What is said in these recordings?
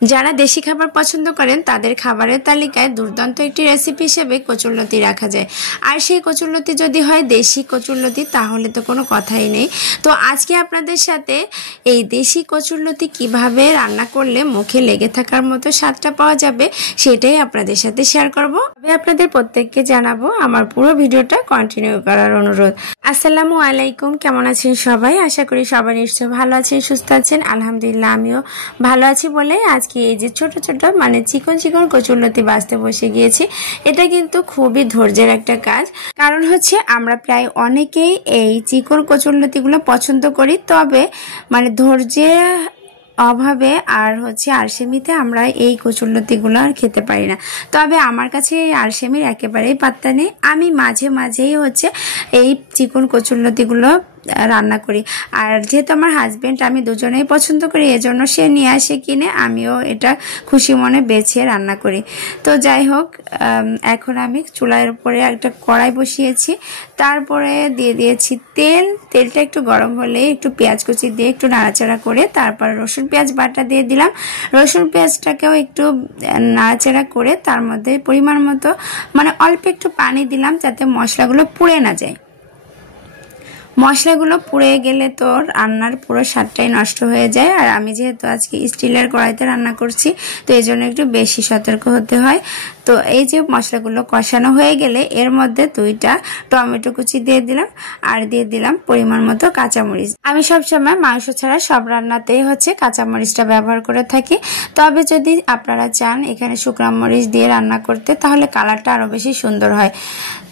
যারা দেশি খাবার পছন্দ করেন তাদের খাবারের তালিকায় দুর্দান্ত একটি রেসিপি হিসেবে কচুরলতি রাখা যায়। আর সেই কচুরলতি যদি হয় দেশি কচুরলতি তাহলে তো কোনো কথাই নেই। তো আজকে আপনাদের সাথে এই দেশি কচুরলতি কিভাবে রান্না করলে মুখে লেগে থাকার মতো স্বাদটা পাওয়া যাবে সেটাই আপনাদের সাথে শেয়ার করব। তবে আপনাদের প্রত্যেককে জানাবো আমার পুরো ভিডিওটা কন্টিনিউ করার অনুরোধ। আসসালামু আলাইকুম, কেমন আছেন সবাই? আশা করি সবাই নিশ্চয়ই ভালো আছেন, সুস্থ আছেন। আলহামদুলিল্লাহ আমিও ভালো আছি বলে আজকে এই যে ছোট ছোট মানে চিকন চিকন কচুরলতি বাছতে বসে গিয়েছি। এটা কিন্তু খুবই ধৈর্যের একটা কাজ, কারণ হচ্ছে আমরা প্রায় অনেকেই এই চিকন কচুরলতিগুলো পছন্দ করি, তবে মানে ধৈর্যের অভাবে আর হচ্ছে আলসেমিতে আমরা এই কচুরলতিগুলো আর খেতে পারি না। তবে আমার কাছে এই আলসেমির একেবারেই পাত্তা নেই। আমি মাঝে মাঝেই হচ্ছে এই চিকন কচুরলতিগুলো রান্না করি। আর যেহেতু আমার হাজবেন্ড আমি দুজনেই পছন্দ করি, এজন্য সে নিয়ে আসে কিনে, আমিও এটা খুশি মনে বেছে রান্না করি। তো যাই হোক, এখন আমি চুলার উপরে একটা কড়াই বসিয়েছি, তারপরে দিয়ে দিয়েছি তেলটা একটু গরম হলে একটু পেঁয়াজ কুচি দিয়ে একটু নাড়াচাড়া করে তারপর রসুন পেঁয়াজ বাটা দিয়ে দিলাম। রসুন পেঁয়াজটাকেও একটু নাড়াচাড়া করে তার মধ্যে পরিমাণ মতো মানে অল্প একটু পানি দিলাম যাতে মশলাগুলো পুড়ে না যায়। মশলাগুলো পুড়ে গেলে তো রান্নার পুরো স্বাদটাই নষ্ট হয়ে যায়। আর আমি যেহেতু আজকে স্টিলের কড়াইতে রান্না করছি, তো এই জন্য একটু বেশি সতর্ক হতে হয়। তো এই যে মশলাগুলো কষানো হয়ে গেলে এর মধ্যে 2টা টমেটো কুচি দিয়ে দিলাম, আর দিয়ে দিলাম পরিমাণ মতো কাঁচামরিচ। আমি সবসময় মাংস ছাড়া সব রান্নাতেই হচ্ছে কাঁচামরিচটা ব্যবহার করে থাকি। তবে যদি আপনারা চান এখানে শুকনো মরিচ দিয়ে রান্না করতে, তাহলে কালারটা আরো বেশি সুন্দর হয়।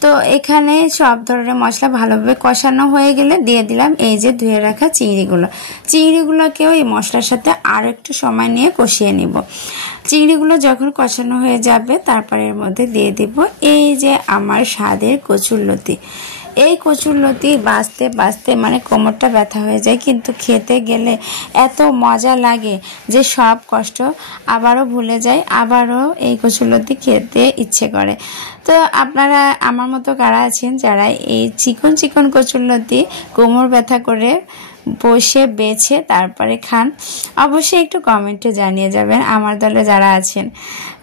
তো এখানে সব ধরনের মশলা ভালোভাবে কষানো হয়ে গেলে দিয়ে দিলাম এই যে ধুয়ে রাখা চিংড়িগুলোকেও এই মশলার সাথে আর একটু সময় নিয়ে কষিয়ে নিব। চিংড়িগুলো যখন কষানো হয়ে যাবে তারপর এর মধ্যে দিয়ে দিব এই যে আমার স্বাদের কচুরলতি। এই কচুরলতি বাছতে বাছতে মানে কোমরটা ব্যথা হয়ে যায়, কিন্তু খেতে গেলে এত মজা লাগে যে সব কষ্ট আবারও ভুলে যায়, আবারও এই কচুরলতি খেতে ইচ্ছে করে। তো আপনারা আমার মতো কারা আছেন যারা এই চিকন চিকন কচুরলতি কোমর ব্যথা করে বসে বেছে তারপরে খান? অবশ্যই একটু কমেন্টে জানিয়ে যাবেন আমার দলে যারা আছেন।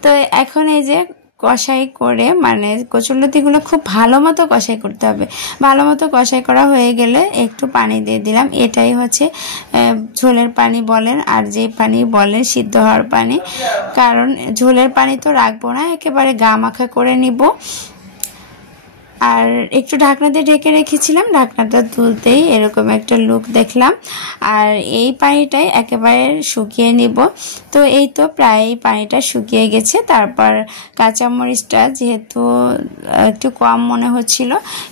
তো এখন এই যে কষাই করে মানে কচুরলতিগুলো খুব ভালো মতো কষাই করতে হবে। ভালো মতো কষাই করা হয়ে গেলে একটু পানি দিয়ে দিলাম। এটাই হচ্ছে ঝোলের পানি বলেন আর যে পানি বলেন সিদ্ধ হওয়ার পানি, কারণ ঝোলের পানি তো রাখবো না, একেবারে গা মাখা করে নিব। আর একটু ঢাকনা দিয়ে ঢেকে রেখেছিলাম, ঢাকনাটা তুলতেই এরকম একটা লুক দেখলাম। আর এই পানিটাই একেবারে শুকিয়ে নিব। তো এই তো প্রায় পানিটা শুকিয়ে গেছে। তারপর কাঁচামরিচটা যেহেতু একটু কম মনে হচ্ছিল,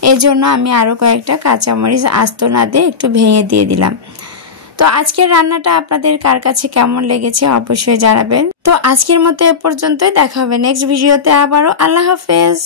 এই জন্য আমি আরও কয়েকটা কাঁচামরিচ আস্ত না দিয়ে একটু ভেঙে দিয়ে দিলাম। তো আজকের রান্নাটা আপনাদের কার কাছে কেমন লেগেছে অবশ্যই জানাবেন। তো আজকের মতো এ পর্যন্তই, দেখা হবে নেক্সট ভিডিওতে আবারও। আল্লাহ হাফেজ।